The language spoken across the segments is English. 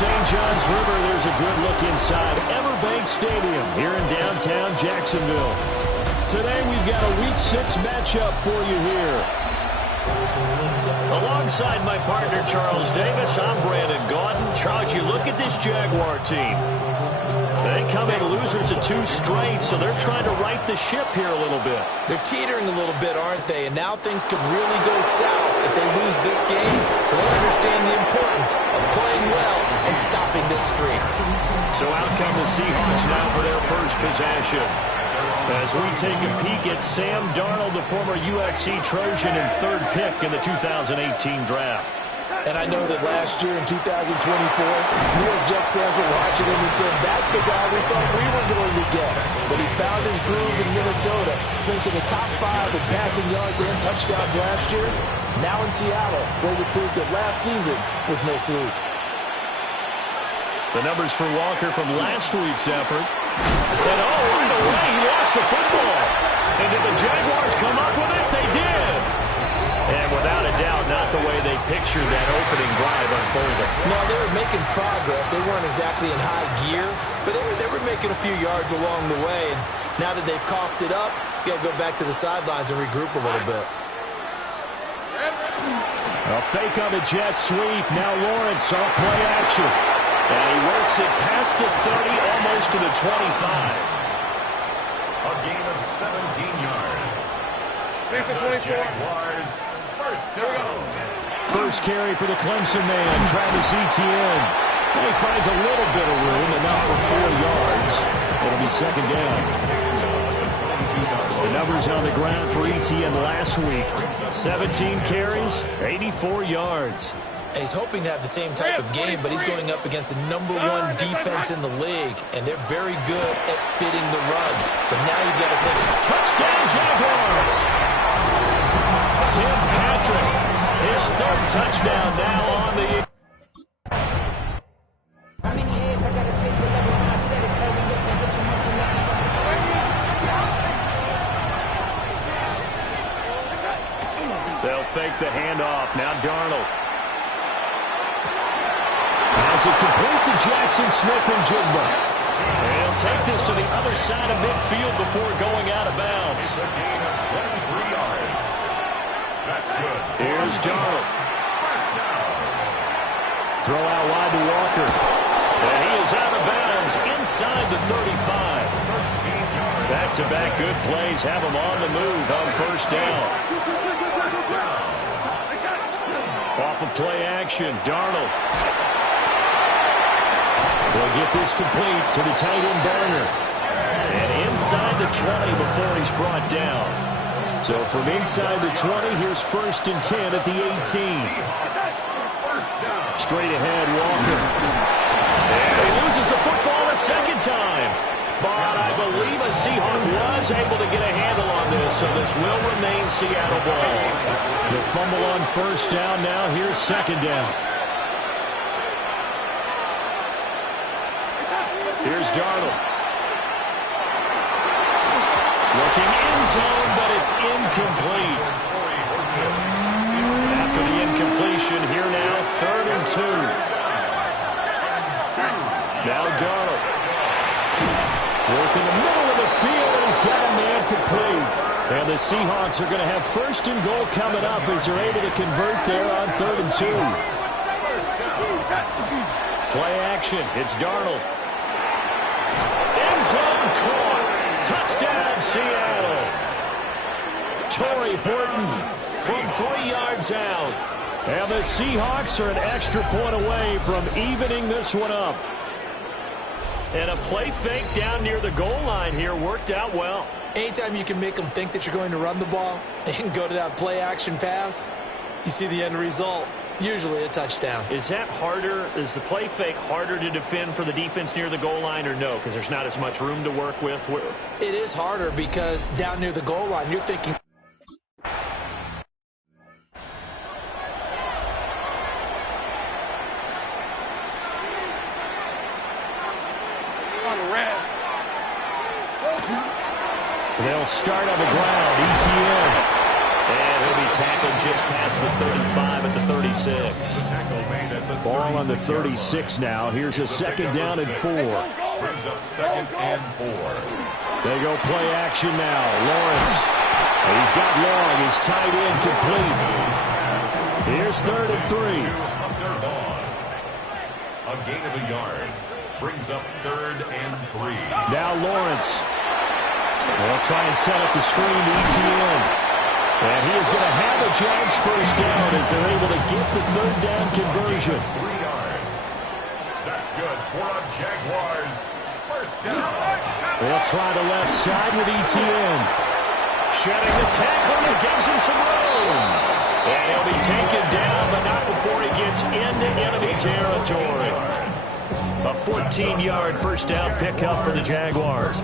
St. John's River, there's a good look inside Everbank Stadium here in downtown Jacksonville. Today we've got a Week 6 matchup for you here. Alongside my partner Charles Davis, I'm Brandon Gaudin. Charles, you look at this Jaguar team. They come in losers of 2 straight, so they're trying to right the ship here a little bit. They're teetering a little bit, aren't they? And now things could really go south if they lose this game. So they understand the importance of playing well and stopping this streak. So out come the Seahawks now for their first possession. As we take a peek at Sam Darnold, the former USC Trojan and 3rd pick in the 2018 draft. And I know that last year in 2024, New York Jets fans were watching him and said, that's the guy we thought we were going to get. But he found his groove in Minnesota, finishing the top 5 in passing yards and touchdowns last year. Now in Seattle, where we proved that last season was no fluke. The numbers for Walker from last week's effort. And right away, he lost the football. And did the Jaguars come up with it? They did. And without a doubt, not the way they pictured that opening drive unfolding. No, they were making progress. They weren't exactly in high gear, but they were making a few yards along the way. And now that they've coughed it up, you got to go back to the sidelines and regroup a little bit. A fake on the jet sweep. Now Lawrence off play action. And he works it past the 30, almost to the 25. A gain of 17 yards. There's a 24. Jaguars, first down. First carry for the Clemson man, Travis Etienne. And he finds a little bit of room, enough for 4 yards. It'll be second down. The numbers on the ground for Etienne last week. 17 carries, 84 yards. And he's hoping to have the same type of game, but he's going up against the #1 defense in the league, and they're very good at fitting the run. So now you've got to think, touchdown Jaguars! Tim Patrick, his 3rd touchdown now on the... How many years I got to take the level of aesthetics so we get the muscle line? They'll fake the handoff. Now Darnold. As it complete to Jackson Smith-Njigba. And he'll take this to the other side of midfield before going out of bounds. It's a gain of 23 yards. That's good. Here's Darnold. First down. Throw out wide to Walker. And he is out of bounds inside the 35. 13 yards. Back-to-back good plays have him on the move on first down. First down. Off of play action, Darnold. They'll get this complete to the tight end Barner. And inside the 20 before he's brought down. So from inside the 20, here's 1st and 10 at the 18. Straight ahead, Walker. And he loses the football a second time. But I believe a Seahawk was able to get a handle on this, so this will remain Seattle ball. The fumble on first down now. Here's second down. Here's Darnold. Looking end zone, but it's incomplete. After the incompletion, here now, 3rd and 2. Now Darnold. Work in the middle of the field, and he's got a man complete. And the Seahawks are going to have 1st and goal coming up as they're able to convert there on 3rd and 2. Play action. It's Darnold. End zone caught. Touchdown, Seattle. Torrey Horton from 3 yards out. And the Seahawks are an extra point away from evening this one up. And a play fake down near the goal line here worked out well. Anytime you can make them think that you're going to run the ball and go to that play action pass, you see the end result. Usually a touchdown. Is that harder? Is the play fake harder to defend for the defense near the goal line or no? Because there's not as much room to work with? It is harder because down near the goal line, you're thinking. They'll start on the ground. Etienne. And he'll be tackled just past the 35 at the 36. Ball on the 36 now. Here's a second down and 4. Brings up second and 4. They go play action now. Lawrence. He's got long. His tight end complete. Here's third and 3. A gain of a yard. Brings up third and 3. Now Lawrence. They'll try and set up the screen to ETN. And he is going to have a Jags first down as they're able to get the third down conversion. 3 yards. That's good for a Jaguars first down. They'll try the left side with ETN. Shedding the tackle, and gives him some room. And he'll be taken down, but not before he gets into enemy territory. A 14-yard first down pickup for the Jaguars.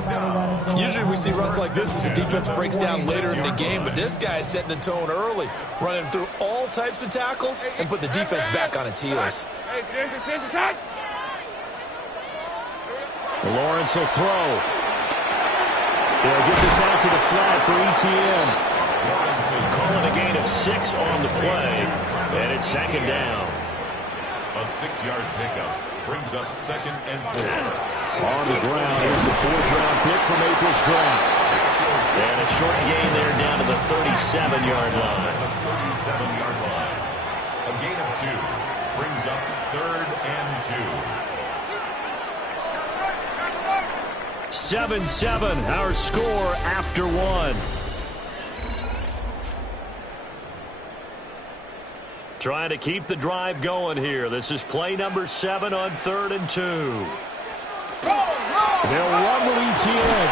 Usually we see runs like this as the defense breaks down later in the game, but this guy is setting the tone early, running through all types of tackles and put the defense back on its heels. Lawrence will throw. They'll get this out to the flat for ETN. Calling a gain of 6 on the play, and it's second down. A 6-yard pickup brings up second and 4. On the ground, here's a 4th-round pick from April's draft. And a short gain there down to the 37-yard line. The 37-yard line. A gain of 2 brings up third and 2. 7-7, our score after 1. Trying to keep the drive going here. This is play number 7 on 3rd and 2. They'll run with ETN.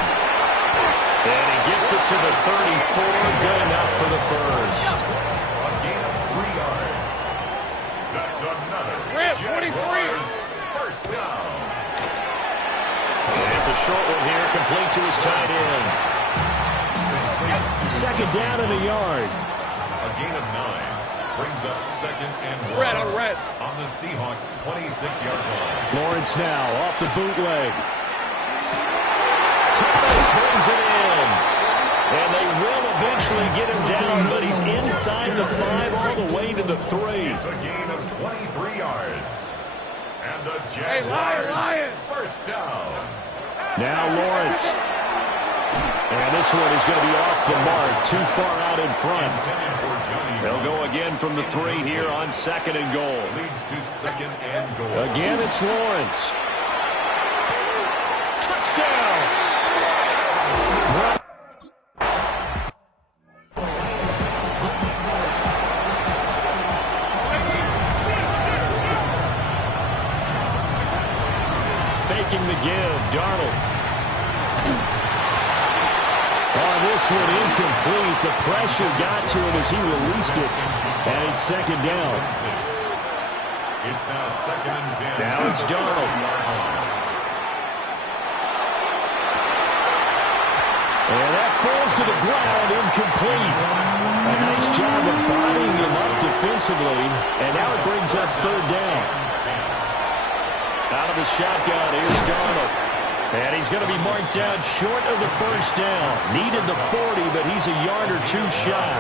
And he gets it to the 34. Good enough for the first. A gain of 3 yards. That's another Jaguars first down. And it's a short one here, complete to his tight end. Second down and a yard. A gain of 9 brings up second and 1 on the Seahawks 26-yard line. Lawrence now off the bootleg. Thomas brings it in. And they will eventually get him down, but he's inside the 5 all the way to the 3. It's a gain of 23 yards. And the Jaguars first down. Now Lawrence. And this one is going to be off the mark, too far out in front. They'll go again from the 3 here on 2nd and goal. Leads to 2nd and goal. Again, it's Lawrence. Touchdown! Faking the give, Darnold. On this one, incomplete. The pressure got to him as he released it. And it's second down. It's now 2nd and 10. Now it's Darnold. And that falls to the ground, incomplete. A nice job of bodying him up defensively. And now it brings up third down. Out of the shotgun, here's Darnold. And he's going to be marked down short of the first down. Needed the 40, but he's a yard or 2 shy.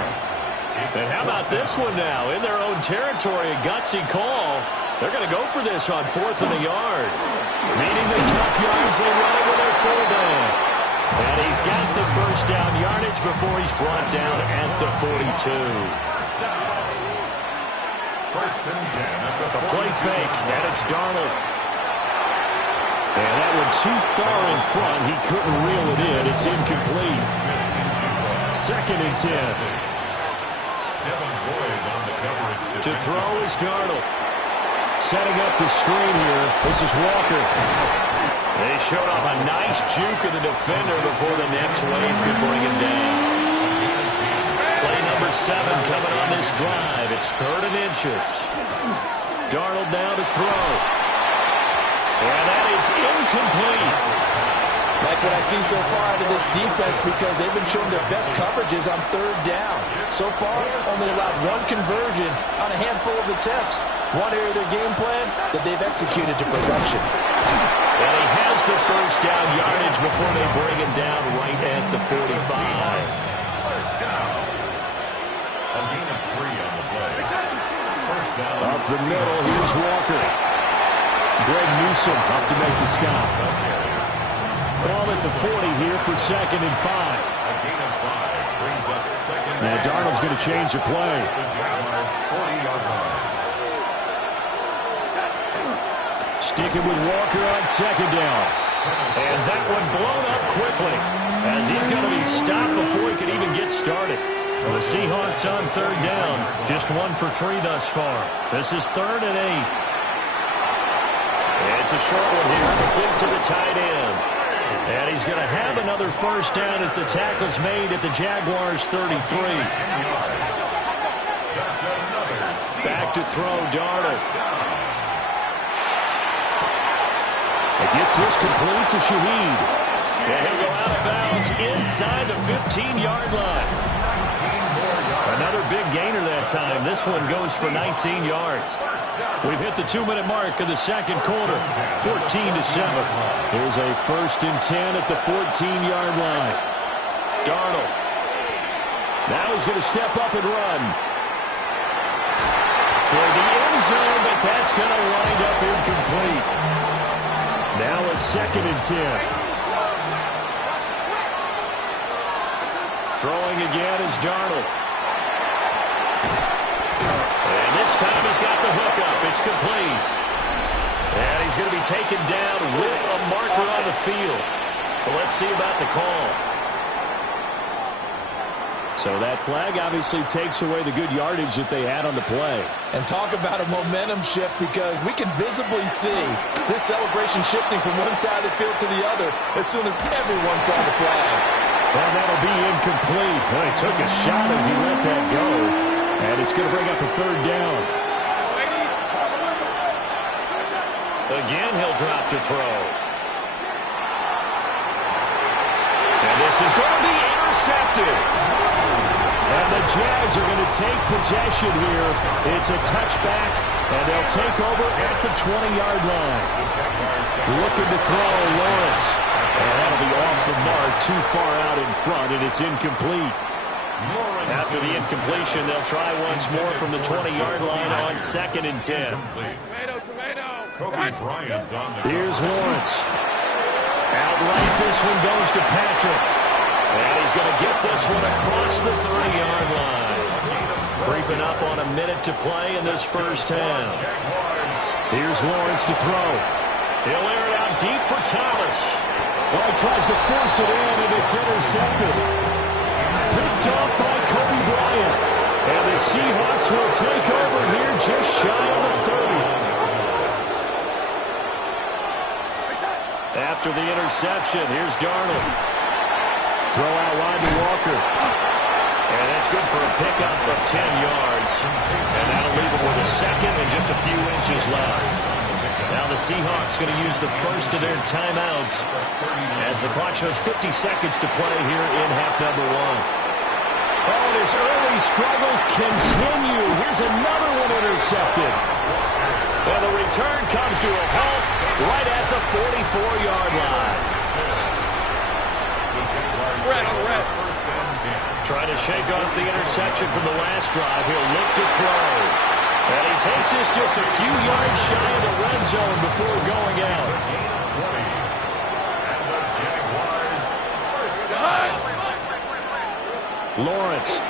And how about this one now? In their own territory, a gutsy call. They're going to go for this on 4th and a yard. Meaning the tough yards, they run it with their fullback. And he's got the first down yardage before he's brought down at the 42. First and 10 at the 42. A play fake, and it's Darnold. And that one too far in front. He couldn't reel it in. It's incomplete. 2nd and 10. To throw is Darnold. Setting up the screen here. This is Walker. They showed off a nice juke of the defender before the next wave could bring him down. Play number 7 coming on this drive. It's 3rd and inches. Darnold now to throw. And that is incomplete. Like what I see so far out of this defense, because they've been showing their best coverages on 3rd down. So far, only allowed 1 conversion on a handful of attempts. One area of their game plan that they've executed to perfection. And he has the first down yardage before they bring him down right at the 45. First down. A gain of on the play. First down. Up the middle, here's Walker. Greg Newsome up to make the stop. Ball at the 40 here for 2nd and 5. A gain of 5 brings up 2nd. Now Darnold's going to change the play. The Jaguars 40-yard line. Sticking with Walker on 2nd down. And that one blown up quickly as he's going to be stopped before he can even get started. The Seahawks on 3rd down. Just 1 for 3 thus far. This is 3rd and 8. It's a short one here, complete to the tight end. And he's going to have another first down as the tackle's made at the Jaguars' 33. Back to throw, Darnold. It gets this complete to Shaheed. And he'll go out of bounds inside the 15-yard line. Another big gainer that time. This one goes for 19 yards. We've hit the 2-minute mark of the 2nd quarter, 14-7. Here's a 1st and 10 at the 14-yard line. Darnold. Now he's going to step up and run. Toward the end zone, but that's going to wind up incomplete. Now a 2nd and 10. Throwing again is Darnold. And this time he's got the hookup. It's complete. And he's going to be taken down with a marker on the field. So let's see about the call. So that flag obviously takes away the good yardage that they had on the play. And talk about a momentum shift, because we can visibly see this celebration shifting from one side of the field to the other as soon as everyone saw the flag. Well, that'll be incomplete. Well, he took a shot as he let that go. And it's going to bring up a 3rd down. Again, he'll drop to throw. And this is going to be intercepted. And the Jags are going to take possession here. It's a touchback, and they'll take over at the 20-yard line. Looking to throw, Lawrence. And that'll be off the mark, too far out in front, and it's incomplete. After the incompletion, they'll try once more from the 20-yard line on 2nd and 10. Kobe Bryant on the Here's Lawrence. Outright, this one goes to Patrick. And he's going to get this one across the 30-yard line. Creeping up on a minute to play in this first half. Here's Lawrence to throw. He'll air it out deep for Thomas. Well, he tries to force it in, and it's intercepted. Picked off by Kobe Bryant. And the Seahawks will take over here just shy of the 30. After the interception, here's Darnold. Throw out wide to Walker. And that's good for a pickup of 10 yards. And that'll leave him with a 2nd and just a few inches left. Now the Seahawks going to use the first of their timeouts as the clock shows 50 seconds to play here in half number 1. Oh, and his early struggles continue. Here's another one intercepted. And the return comes to a halt right at the 44-yard line. Trying to shake off the interception from the last drive. He'll look to throw. And he takes this just a few yards shy of the red zone before going out. And the Jaguars first down. Lawrence.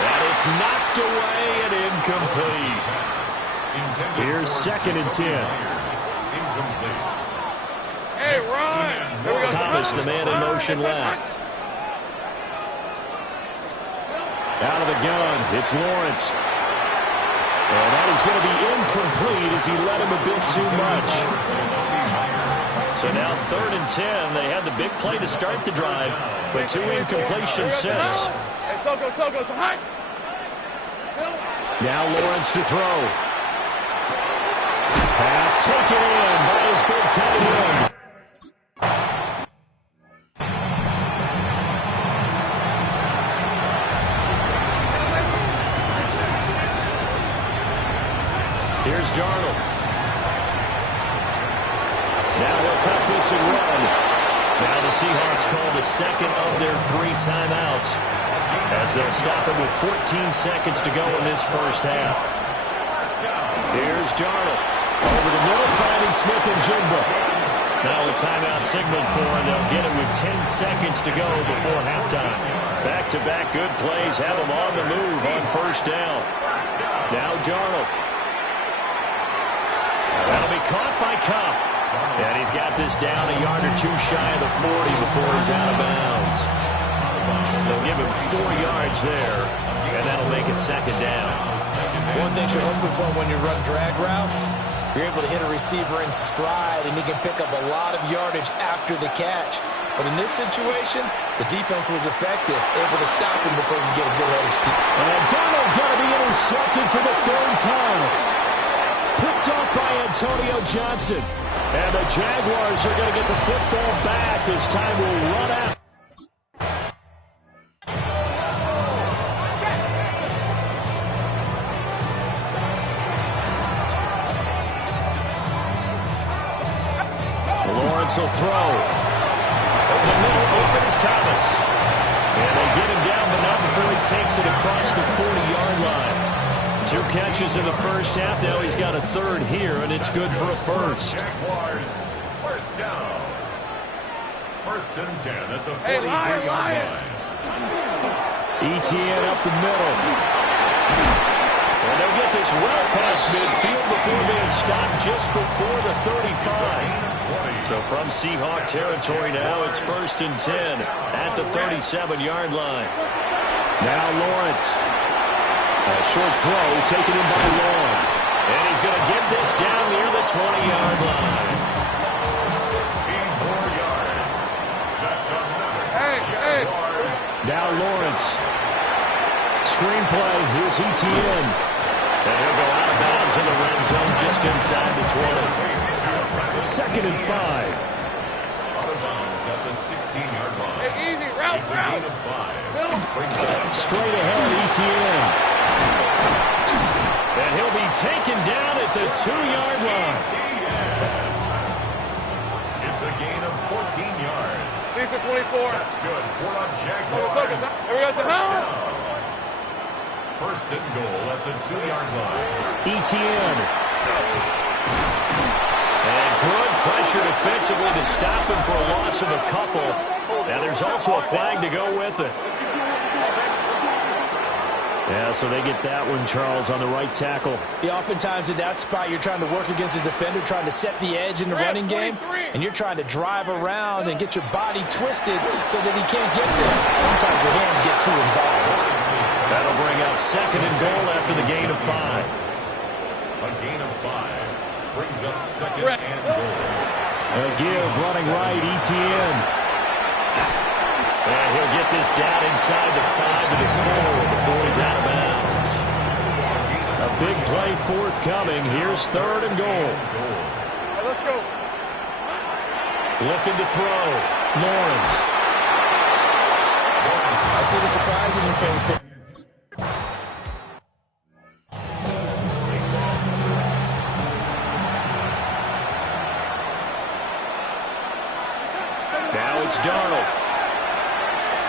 And it's knocked away and incomplete. Here's 2nd and 10. Incomplete. Hey, Ron! Thomas, the man in motion left. Out of the gun, it's Lawrence. And that is going to be incomplete as he led him a bit too much. So now 3rd and 10. They had the big play to start the drive, but 2 incompletions since. Now Lawrence to throw. Pass taken in by his big tight end. Here's Darnold. Now he'll tuck this and run. Now the Seahawks call the second of their 3 timeouts as they'll stop it with 14 seconds to go in this first half. Here's Darnold. Over the middle, finding Smith and Jigba. Now a timeout signal for, and they'll get it with 10 seconds to go before halftime. Back-to-back good plays have them on the move on first down. Now Darnold. That'll be caught by Cobb. And he's got this down a yard or 2 shy of the 40 before he's out of bounds. They'll give him 4 yards there, and that'll make it second down. One thing you're hoping for when you run drag routes, you're able to hit a receiver in stride, and he can pick up a lot of yardage after the catch. But in this situation, the defense was effective, able to stop him before he could get a good headed steep. And Darnold going to be intercepted for the 3rd time. Picked off by Antonio Johnson. And the Jaguars are going to get the football back as time will run out. Lawrence will throw. Over the middle, open is Thomas. And they get him down, but not before he takes it across the 40-yard line. 2 catches in the first half. Now he's got a 3rd here, and it's good for a first. Jaguars, first down. 1st and 10 at the 43-yard line. ETN up the middle. And they'll get this well past midfield before being stopped just before the 35. So from Seahawk territory now, it's 1st and 10 at the 37-yard line. Now Lawrence. A short throw taken in by Long. And he's going to get this down near the 20-yard line. 16 more yards. That's another. Hey. Now Lawrence. Screenplay. Here's ETN. And he'll go out of bounds in the red zone just inside the 20. 2nd and 5. Out of bounds at the 16-yard line. Hey, easy. Route. It's a gain of 5. Straight ahead, ETN. And he'll be taken down at the 2-yard line. It's a gain of 14 yards. Decent 24. That's good for the Jaguars. Here we go. Down. 1st and goal at the 2-yard line. ETN. And good pressure defensively to stop him for a loss of a couple. Now there's also a flag to go with it. Yeah, so they get that one, Charles, on the right tackle. Yeah, oftentimes in that spot, you're trying to work against a defender, trying to set the edge in the running game, and you're trying to drive around and get your body twisted so that he can't get there. Sometimes your hands get too involved. That'll bring out 2nd and goal after the gain of 5. A gain of 5 brings up 2nd and goal. A give running right, ETN. And he'll get this down inside the 5 to the 4 before he's out of bounds. A big play forthcoming. Here's 3rd and goal. Hey, let's go. Looking to throw. Lawrence. I see the surprise in your face there. Now it's Darnold.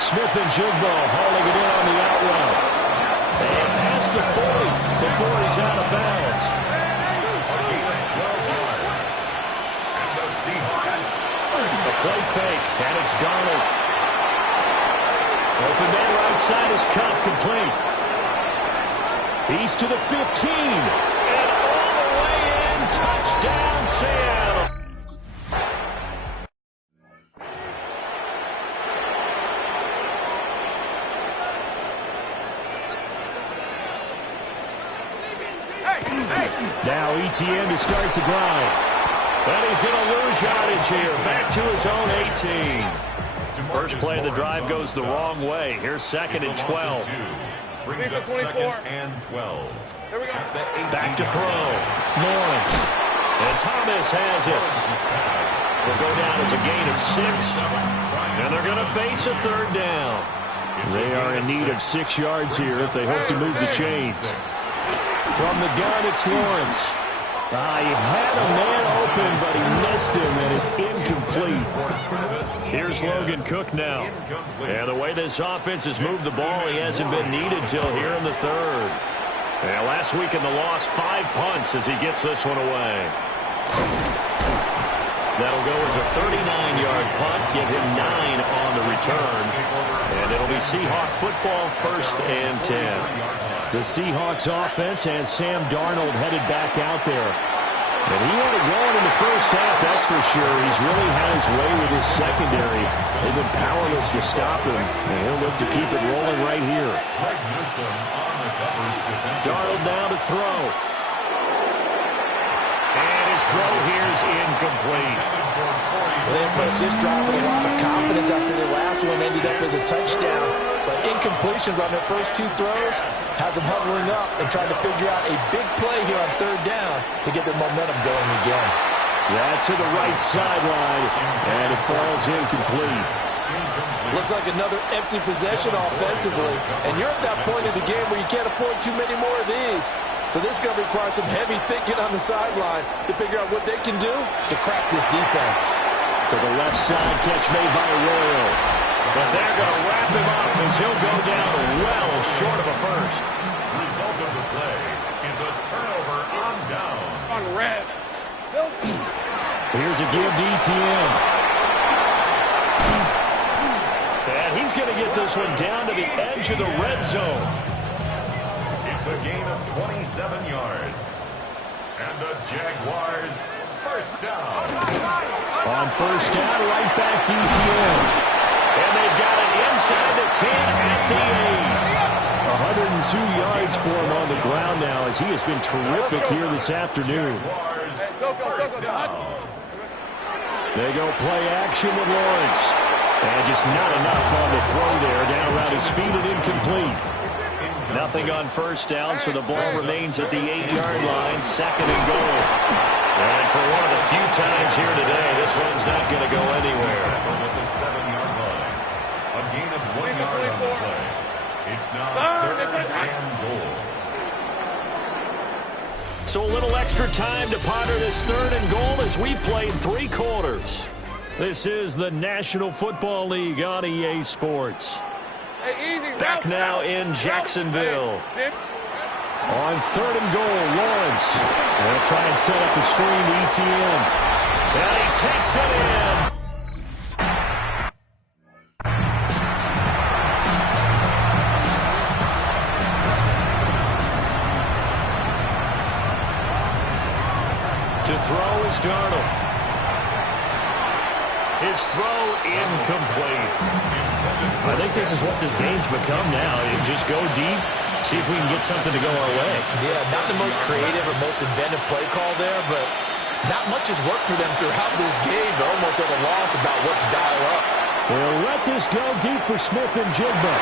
Smith and Jigba hauling it in on the out route. And past the 40 before he's out of bounds. A gain of 12 yards. And the Seahawks. The play fake, and it's Darnold. Open man right side is Cup, complete. He's to the 15. And all the way in, touchdown Seattle. Now ETN to start the drive. And he's going to lose yardage here. Back to his own 18. First play of the drive goes the wrong way. Here's 2nd and 12. Brings up 2nd and 12. Here we go. Back to throw. Lawrence. And Thomas has it. Will go down as a gain of 6. And they're going to face a 3rd down. They are in need of 6 yards here if they hope to move the chains. From the gun, it's Lawrence. He had a man open, but he missed him, and it's incomplete. Here's Logan Cook now. And the way this offense has moved the ball, he hasn't been needed till here in the third. And last week in the loss, 5 punts as he gets this one away. That'll go as a 39-yard punt, give him 9 on the return. And it'll be Seahawk football, 1st and 10. The Seahawks offense has Sam Darnold headed back out there. And he had it going in the first half, that's for sure. He's really had his way with his secondary. They've been powerless to stop him, and he'll look to keep it rolling right here. Darnold now to throw. And his throw here is incomplete. They approached this drive with a lot of confidence after their last one ended up as a touchdown. But incompletions on their first 2 throws has them huddling up and trying to figure out a big play here on 3rd down to get their momentum going again. Yeah, to the right sideline, and it falls incomplete. Looks like another empty possession offensively, and you're at that point in the game where you can't afford too many more of these. So this is going to require some heavy thinking on the sideline to figure out what they can do to crack this defense. To the left side, catch made by Arroyo. But they're going to wrap him up as he'll go down well short of a first. Result of the play is a turnover on down. On red. Here's a give to ETN. And he's going to get this one down to the edge of the red zone. It's a gain of 27 yards. And the Jaguars first down. On first down, right back to ETN. And they've got it inside the 10 at the 8. 102 yards for him on the ground now as he has been terrific here this afternoon. They go play action with Lawrence. And just not enough on the throw there. Down around his feet and incomplete. Nothing on first down, so the ball remains at the 8-yard line. 2nd and goal. And for one of the few times here today, this one's not going to go anywhere. At the 7-yard line. A gain of 1 yard on the play. It's now 3rd and goal. So a little extra time to ponder this 3rd and goal as we played 3 quarters. This is the National Football League on EA Sports. Hey, easy. Back now in Jacksonville. On 3rd and goal, Lawrence. They'll try and set up the screen to ETN. And he takes it in. To throw is Darnold. His throw incomplete. I think this is what this game's become now. You just go deep, see if we can get something to go our way. Yeah, not the most creative or most inventive play call there, but not much has worked for them throughout this game. They're almost at a loss about what to dial up. They'll let this go deep for Smith and Jigba.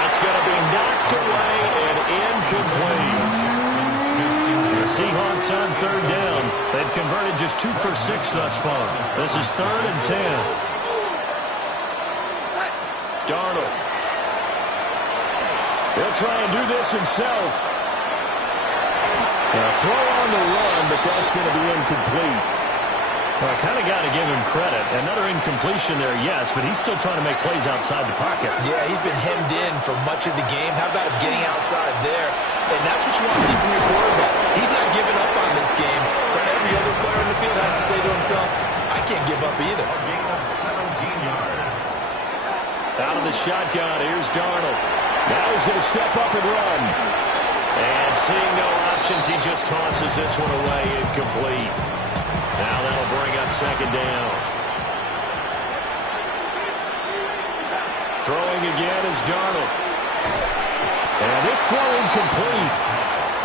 That's going to be knocked away and incomplete. The Seahawks on 3rd down. They've converted just 2 for 6 thus far. This is 3rd and 10. Darnold. He'll try and do this himself. A throw on the run, but that's going to be incomplete. Well, I kind of got to give him credit. Another incompletion there, yes, but he's still trying to make plays outside the pocket. Yeah, he's been hemmed in for much of the game. How about him getting outside there? And that's what you want to see from your quarterback. He's not giving up on this game, so every other player in the field has to say to himself, I can't give up either. A gain of 17 yards. Out of the shotgun, here's Darnold. Now he's going to step up and run. And seeing no options, he just tosses this one away, incomplete. Now that'll bring up 2nd down. Throwing again is Darnold. And this throw incomplete.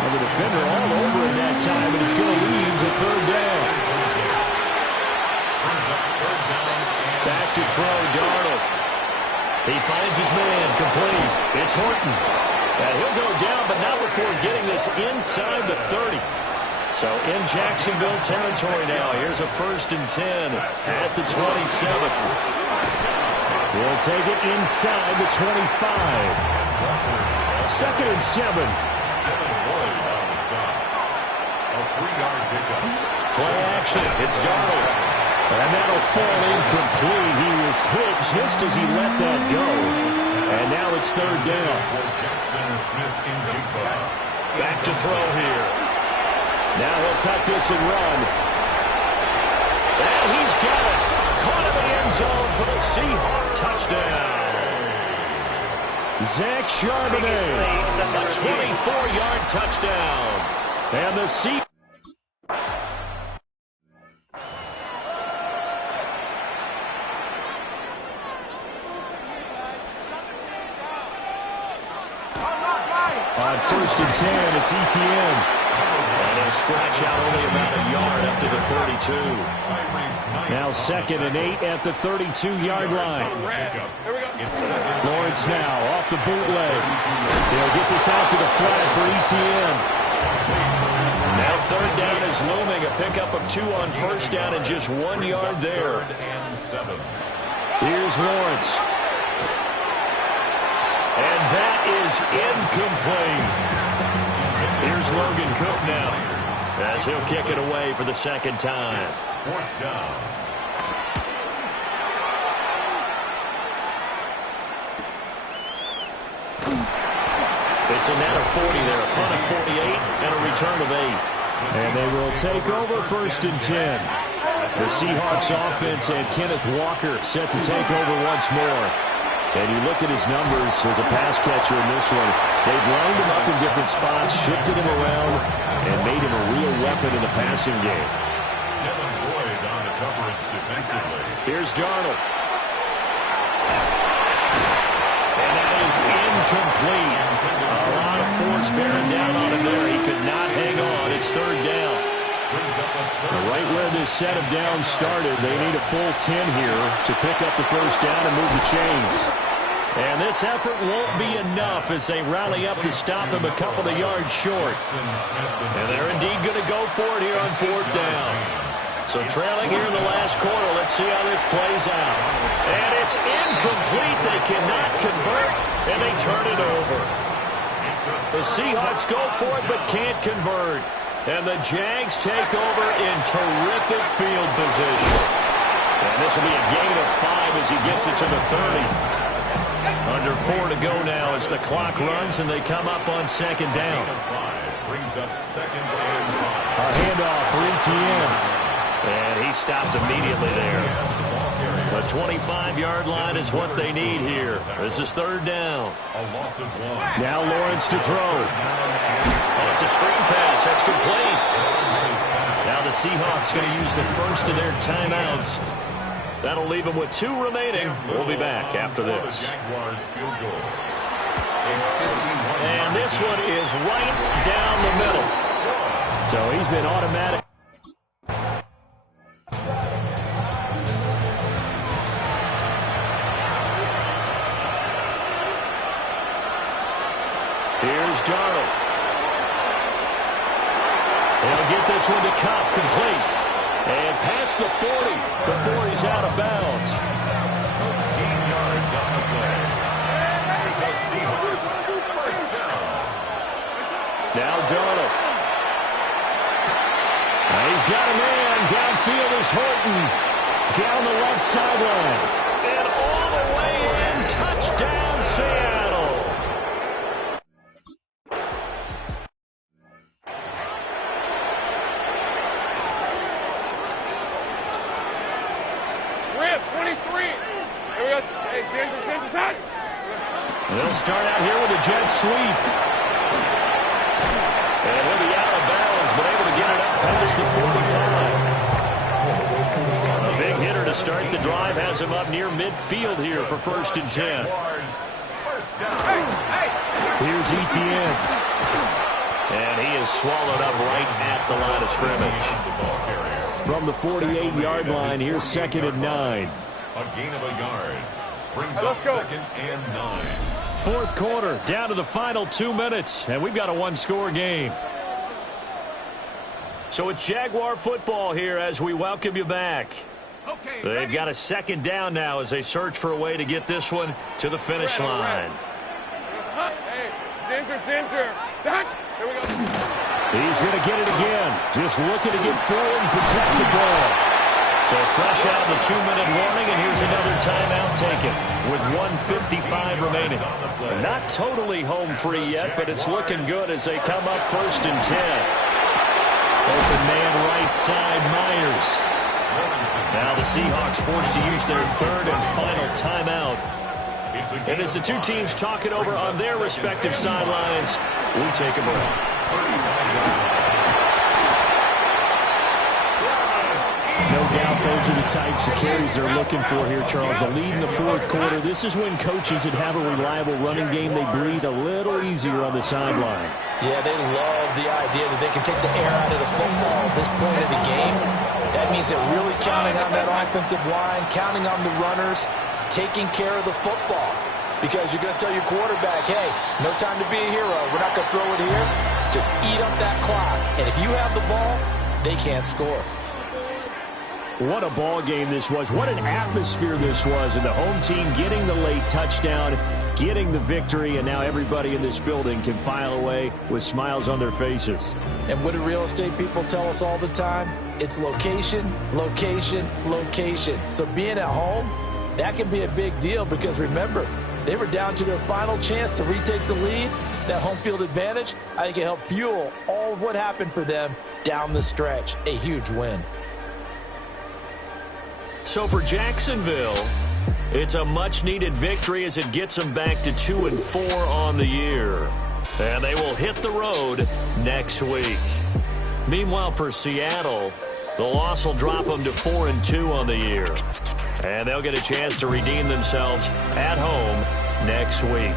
And the defender all over in that time, and it's going to lead to 3rd down. Back to throw, Darnold. He finds his man, complete. It's Horton. And he'll go down, but not before getting this inside the 30. So in Jacksonville territory now. Here's a 1st and 10 at the 27. He'll take it inside the 25. 2nd and 7. A 3-yard pickup. Play action. It's Darnold. And that'll fall incomplete. He was hit just as he let that go. And now it's third down. Back to throw here. Now he'll tuck this and run. And he's got it. Caught in the end zone for the Seahawks touchdown. Zach Charbonnet, a 24-yard touchdown. And the Seahawks. On 1st and 10, it's ETN. And he'll scratch out only about a yard up to the 32. Now 2nd and 8 at the 32-yard line. Lawrence now off the bootleg. He'll get this out to the flat for ETN. Now 3rd down is looming. A pickup of 2 on 1st down and just 1 yard there. Here's Lawrence. And that is incomplete. Here's Logan Cook now as he'll kick it away for the 2nd time. 4th down. It's a net of 40 there, a punt of 48 and a return of 8. And they will take over 1st and 10. The Seahawks offense and Kenneth Walker set to take over once more. And you look at his numbers as a pass catcher in this one. They've lined him up in different spots, shifted him around, and made him a real weapon in the passing game. Devin Boyd on the coverage defensively. Here's Darnold. And that is incomplete. A lot of force bearing down on him there. He could not hang on. It's 3rd down. Right where this set of downs started, they need a full 10 here to pick up the 1st down and move the chains. And this effort won't be enough as they rally up to stop him a couple of yards short. And they're indeed going to go for it here on 4th down. So trailing here in the last quarter, let's see how this plays out. And it's incomplete. They cannot convert, and they turn it over. The Seahawks go for it but can't convert. And the Jags take over in terrific field position. And this will be a gain of 5 as he gets it to the 30. Under 4 to go now as the clock runs and they come up on 2nd down. Brings up 2nd and 5. A handoff for ETN. And he stopped immediately there. The 25-yard line is what they need here. This is 3rd down. A loss of 1. Now Lawrence to throw. Oh, it's a screen pass. That's complete. Now the Seahawks going to use the first of their timeouts. That'll leave them with 2 remaining. We'll be back after this. And this one is right down the middle. So he's been automatic. Here's Darnold. He'll get this one to Cup, complete. And past the 40 before he's out of bounds. 13 yards on the play. The Seahawks, 1st down. Now Darnold. He's got a man. Downfield is Horton. Down the left sideline. And all the way in. Touchdown, Seattle. They'll start out here with a jet sweep. And he'll be out of bounds, but able to get it up past the 45. A big hitter to start the drive has him up near midfield here for 1st and 10. Here's ETN. And he is swallowed up right at the line of scrimmage. From the 48-yard line, here's 2nd and 9. A gain of a yard. Brings up 2nd and 9. 4th quarter, down to the final 2 minutes, and we've got a 1-score game. So it's Jaguar football here as we welcome you back. They've got a 2nd down now as they search for a way to get this one to the finish line. He's going to get it again. Just looking to get forward and protect the ball. So fresh out of the 2-minute warning, and here's another timeout taken with 1:55 remaining. Not totally home free yet, but it's looking good as they come up 1st and 10. Open man right side, Myers. Now the Seahawks forced to use their 3rd and final timeout. And as the two teams talk it over on their respective sidelines, we take a break. No doubt those are the types of carries they're looking for here, Charles. The lead in the 4th quarter. This is when coaches that have a reliable running game, they breathe a little easier on the sideline. Yeah, they love the idea that they can take the air out of the football at this point of the game. That means they're really counting on that offensive line, counting on the runners, taking care of the football. Because you're going to tell your quarterback, hey, no time to be a hero. We're not going to throw it here. Just eat up that clock. And if you have the ball, they can't score. What a ball game this was. What an atmosphere this was. And the home team getting the late touchdown, getting the victory, and now everybody in this building can file away with smiles on their faces. And what do real estate people tell us all the time? It's location, location, location. So being at home, that can be a big deal because remember, they were down to their final chance to retake the lead. That home field advantage, I think it helped fuel all of what happened for them down the stretch. A huge win. So for Jacksonville, it's a much-needed victory as it gets them back to 2-4 on the year. And they will hit the road next week. Meanwhile, for Seattle, the loss will drop them to 4-2 on the year. And they'll get a chance to redeem themselves at home next week.